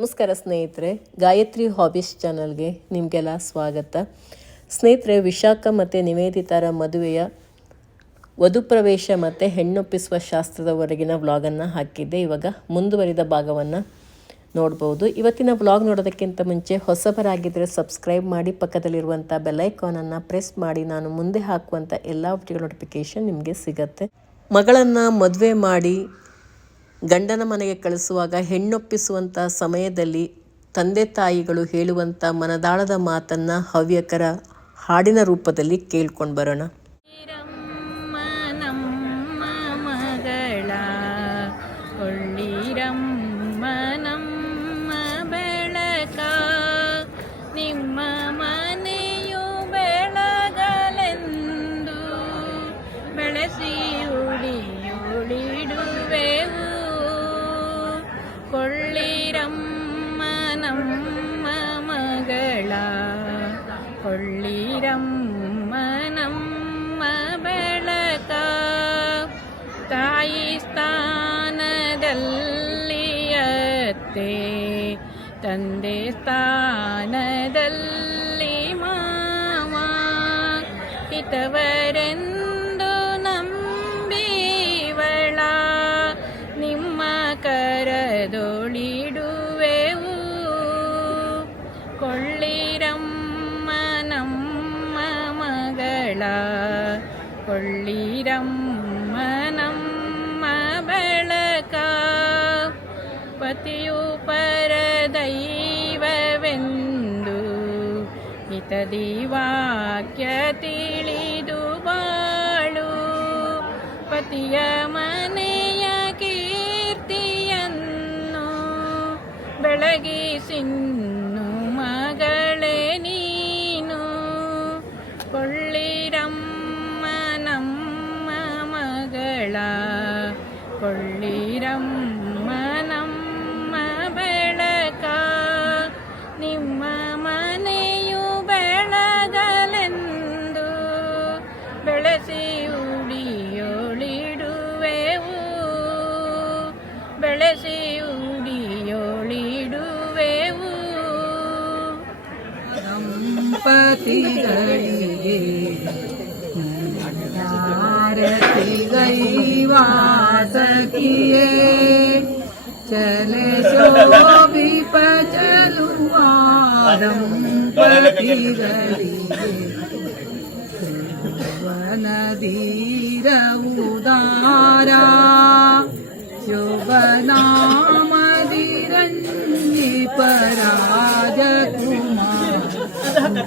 ನಮಸ್ಕಾರ ಸ್ನೇಹಿತರೆ, ಗಾಯತ್ರಿ ಹಾಬೀಸ್ ಚಾನಲ್ಗೆ ನಿಮಗೆಲ್ಲ ಸ್ವಾಗತ. ಸ್ನೇಹಿತರೆ, ವಿಶಾಖ ಮತ್ತು ನಿವೇದಿತರ ಮದುವೆಯ ವಧು ಪ್ರವೇಶ ಮತ್ತು ಹೆಣ್ಣೊಪ್ಪಿಸುವ ಶಾಸ್ತ್ರದವರೆಗಿನ ವ್ಲಾಗನ್ನು ಹಾಕಿದ್ದೆ. ಇವಾಗ ಮುಂದುವರಿದ ಭಾಗವನ್ನು ನೋಡ್ಬೋದು. ಇವತ್ತಿನ ವ್ಲಾಗ್ ನೋಡೋದಕ್ಕಿಂತ ಮುಂಚೆ ಹೊಸಬರಾಗಿದ್ದರೆ ಸಬ್ಸ್ಕ್ರೈಬ್ ಮಾಡಿ ಪಕ್ಕದಲ್ಲಿರುವಂಥ ಬೆಲ್ಲೈಕಾನನ್ನು ಪ್ರೆಸ್ ಮಾಡಿ, ನಾನು ಮುಂದೆ ಹಾಕುವಂಥ ಎಲ್ಲ ವಿಡಿಯೋ ನೋಟಿಫಿಕೇಷನ್ ನಿಮಗೆ ಸಿಗತ್ತೆ. ಮಗಳನ್ನು ಮದುವೆ ಮಾಡಿ ಗಂಡನ ಮನೆಗೆ ಕಳಿಸುವಾಗ ಹೆಣ್ಣೊಪ್ಪಿಸುವಂಥ ಸಮಯದಲ್ಲಿ ತಂದೆ ತಾಯಿಗಳು ಹೇಳುವಂಥ ಮನದಾಳದ ಮಾತನ್ನು ಹವ್ಯಕರ ಹಾಡಿನ ರೂಪದಲ್ಲಿ ಕೇಳ್ಕೊಂಡು ಬರೋಣ. ಸ್ಥಾನದಲ್ಲಿ ಮಾವ ಹಿತವರೆಂದು ನಂಬಿವಳ ನಿಮ್ಮ ಕರದೊಳಿಡುವೆವು ಕೊಳ್ಳಿರಮ್ಮ ನಮ್ಮ ಮಗಳ ಕೊಳ್ಳಿರಮ್ಮ ನಮ್ಮ ಬೆಳಕ ಪತಿಯು ಹಿತದಿ ವಾಕ್ಯ ತಿಳಿದು ಬಾಳು. ಪತಿಯ ಮನೆಯ ಕೀರ್ತಿಯನ್ನು ಬೆಳಗಿಸಿನ್ನು ದಂಪತಿಗಳಿಗೆ ಆರತಿಗೈವಾಸಕಿಯೇ ಚಲೆ ಶೋಭಿಪ ಚಲುವ ದಂಪತಿಗಳಿಗೆ ವನದೀರ ಉದಾರ ಶುಭನಾಮದಿರಂಜಿ ಪರಾಜಕುಮಾರ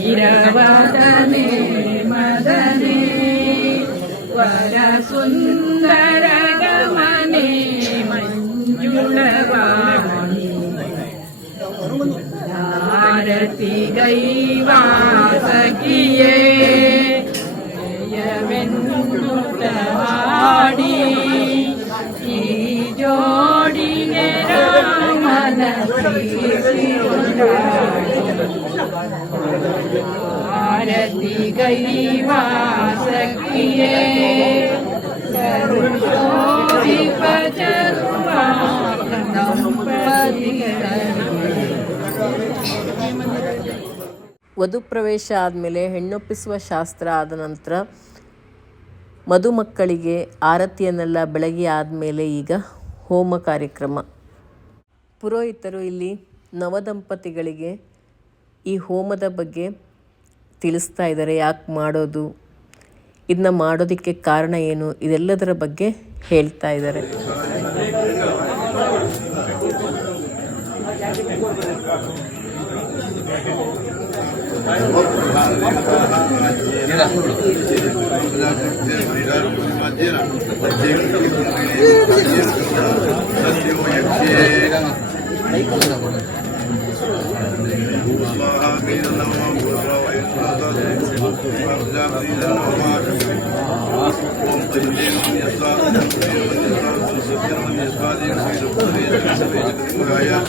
ഈരവാദനേ മദനേ വരസുന്ദരഗമനേ മഞ്ജുളവാണി. ഭാരതി ഗൈവാസകിയേ ജയമെന്നുടവാടി ഈ ജോടിനെ രാമന ശ്രീ ಕರುಣೋದಿಪ ವಧು ಪ್ರವೇಶ ಆದಮೇಲೆ ಹೆಣ್ಣೊಪ್ಪಿಸುವ ಶಾಸ್ತ್ರ ಆದ ನಂತರ ಮದುಮಕ್ಕಳಿಗೆ ಆರತಿಯನ್ನೆಲ್ಲ ಬೆಳಗ್ಗೆ ಆದಮೇಲೆ ಈಗ ಹೋಮ ಕಾರ್ಯಕ್ರಮ. ಪುರೋಹಿತರು ಇಲ್ಲಿ ನವದಂಪತಿಗಳಿಗೆ ಈ ಹೋಮದ ಬಗ್ಗೆ ತಿಳಿಸ್ತಾ ಇದ್ದಾರೆ, ಯಾಕೆ ಮಾಡೋದು ಇದನ್ನ ಮಾಡೋದಕ್ಕೆ ಕಾರಣ ಏನು, ಇದೆಲ್ಲದರ ಬಗ್ಗೆ ಹೇಳ್ತಾ ಇದ್ದಾರೆ. بيننا وما الكفر وإننا ضد واقدام بيننا وما قم قليل من يصاد كثير من يصاد كثير من يصاد يصير كثير من الآيات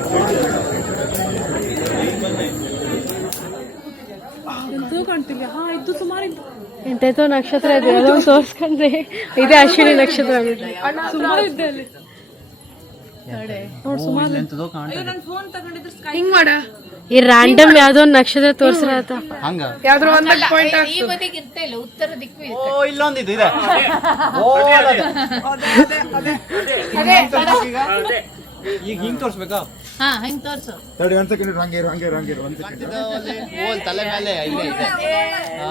ಎಂತೆಂತೋ ನಕ್ಷತ್ರ ಇದೆ ಅದೊಂದು ತೋರ್ಸ್ಕೊಂಡ್ರೆ ಇದೇ ಅಶ್ವಿನಿ ನಕ್ಷತ್ರ ಹಿಂಗ್ ಮಾಡ. ಈ ರ್ಯಾಂಡಮ್ ಯಾವ್ದೋ ಒಂದ್ ನಕ್ಷತ್ರ ತೋರ್ಸ್ರ ಆತ ಹಂಗ? ಯಾವ್ದ್ರ ಒಂದ್ ಪಾಯಿಂಟ್ ಈ ಬದಿಗೆ ಇರ್ತಾ ಇಲ್ಲ ಉತ್ತರ ದಿಕ್ಕು ಓ ಇಲ್ಲೊಂದಿದೆ ಇದೆ. ಓ ಅದೇ. ಈಗ ಹಿಂಗ್ ತೋರ್ಸ್ಬೇಕಾ? ಹಾ ಹೆಂಗ್ ತೋರ್ಸು? ತಡಿ ಒಂದ್ ಸೆಕೆಂಡ್ ಹಂಗೆ ಇರು ಹಂಗೆ ಇರು ಹಂಗೆ ಇರು ಒಂದ್ ಸೆಕೆಂಡ್ ಓ ತಲೆ ಮೇಲೆ ಇಲ್ಲೇ ಇದೆ ಆ,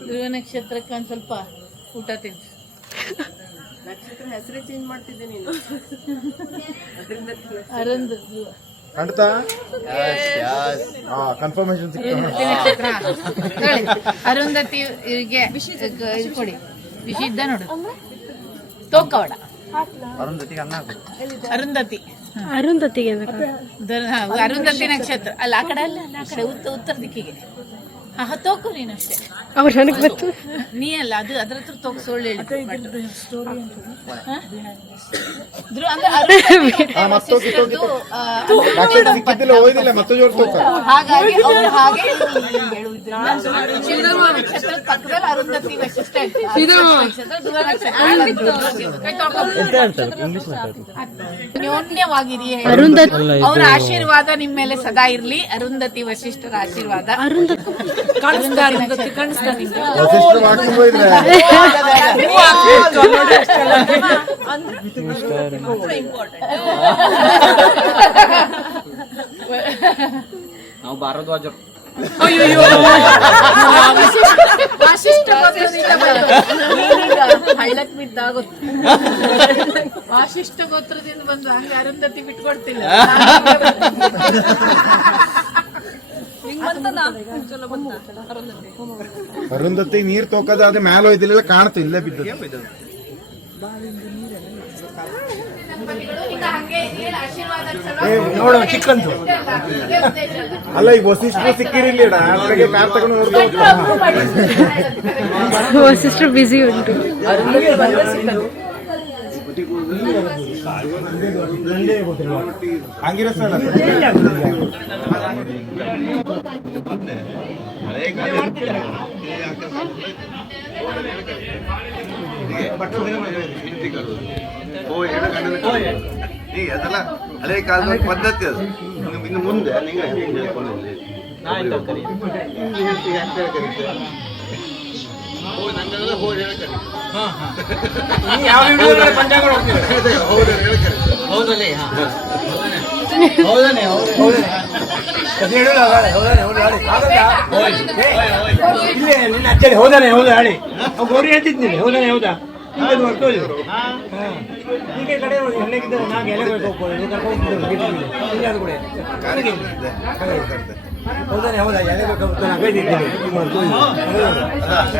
ಧ್ರುವ ನಕ್ಷತ್ರಕ್ಕೆ ಒಂದ್ ಸ್ವಲ್ಪ ಊಟ ತಿನ್ಸು. ಚೇಂಜ್ ಧ್ರುವ. ಖಂಡಿತಾ yes, yes. ಹಾ. ಕನ್ಫರ್ಮೇಶನ್ ಸಿಕ್ತು ಅರುಂಧತಿ ನಕ್ಷತ್ರ ಹೇಳಿ. ಅರುಂಧತಿ ಇದ್ದ ನೋಡು. ತೋಕವಡ. ಅರುಂಧತಿ ಅರುಂಧತಿ. ಅರುಂಧತಿಗೆ ದ- ಅರುಂಧತಿ ನಕ್ಷತ್ರ. ಅಲ್ಲ ಆ ಕಡೆ ಅಲ್ಲ ಅಲ್ಲ ಆ ಕಡೆ ಉತ್ತರ ಉತ್ತರ ದಿಕ್ಕಿಗೆ. ಹಾ ತೋಕು ನೀನು ಅಷ್ಟೇ. ಅವ್ರು ನನಗ್ ಗೊತ್ತು. ನೀ ಅಲ್ಲ ಅದು ಅದ್ರ ಹತ್ರ ತೋಕು ಸುಳ್ಳು ಹೇಳಿ. ಹಾಗಾಗಿ ಅವ್ರು ಹಾಗೆ. ಅರುಂಧತಿ ಅವರ ಆಶೀರ್ವಾದ ನಿಮ್ಮ ಮೇಲೆ ಸದಾ ಇರ್ಲಿ ಅರುಂಧತಿ ವಶಿಷ್ಠರ ಆಶೀರ್ವಾದ ನಾವು ಭಾರದ್ವಾಜರು ವಾಸಿಷ್ಠ ಗೋತ್ರದಿಂದ ay. ನೀನೀಗ ಹಳ್ಳಕ್ ಬಿದ್ದಾಗುತ್ತೆ. ವಾಸಿಷ್ಠ ಗೋತ್ರದಿಂದ ಬಂದು ಹಂಗೆ ಅರುಂಧತಿ ಬಿಟ್ಕೊಡ್ತಿಲ್ಲ. ಅರುಂಧತಿ ನೀರ್ ತೋಕದ ಅದೇ ಮ್ಯಾಲ ಕಾಣ್ತಿಲ್ಲ ಕಾಣ್ತು ಇಲ್ಲೇ ಬಿದ್ದು ಈಗ ಹಂಗೆ ಏನ್ ಆಶೀರ್ವಾದ ನೋಡು ಚಿಕ್ಕಂದು. ಅಲ್ಲ ಈಗ ವಸಿಷ್ಠ ಸಿಕ್ಕಿರಿಲ್ಲ ಅಲ್ಲಿಗೆ ಕಾರ್ ತಗೊಂಡು ನೋಡ್ಬೋದು ಸಿಸ್ಟರ್ ಬಿಸಿ ಉಂಟು. ಹಂಗಿರೋ ಸರ್ ಈಗ ಅದೆಲ್ಲ ಹಳೆ ಕಾಲದ ಪದ್ಧತಿ ಅದು. ಇನ್ನು- ಮುಂದೆ ನೀವು ಹೇಳ್ಕೊಂಡಿಲ್ಲ ನಾ ಇಂತ ಕರಿ ಹೌದಲ್ಲಿ ಹಾ. ಹೌದನೆ ಹೌದನೆ ಇಲ್ಲೇ ನಿನ್ನ ಅಚ್ಚರಿ ಹೌದಾನೆ ಹೌದಾ ಹೇಳಿ. ಗೌರಿ ಹೇಳ್ತಿದ್ದೀನಿ ಹೌದಾನೆ ಹೌದಾ? ಈಗ ಈಗ ಈ ಕಡೆ ನೋಡಿ ನಾವು ನಾಲ್ಕು ಎಲೆ ಬೇಕು ಹೋಗ್ಬೋದು ನೀವು ಕರ್ಕೊಂಡು. ಹೌದಾನೆ ಹೌದಾ ಎಲೆ ಬೇಕು ಅಂತ ನಾನು ಬೈದಿದ್ದೀನಿ. ಈಗ ಹೊರ್ಟು ಹೋಯ್ತು.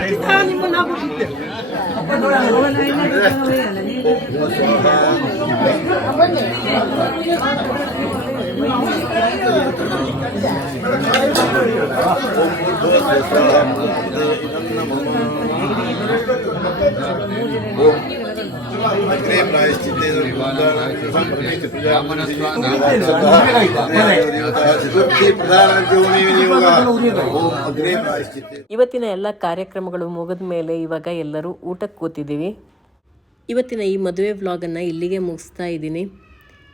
ಇವತ್ತಿನ ಎಲ್ಲ ಕಾರ್ಯಕ್ರಮಗಳು ಮುಗಿದ ಮೇಲೆ ಇವಾಗ ಎಲ್ಲರೂ ಊಟಕ್ಕೆ ಕೂತಿದ್ದೀವಿ ಇವತ್ತಿನ ಈ ಮದುವೆ ವ್ಲಾಗನ್ನು ಇಲ್ಲಿಗೆ ಮುಗಿಸ್ತಾ ಇದ್ದೀನಿ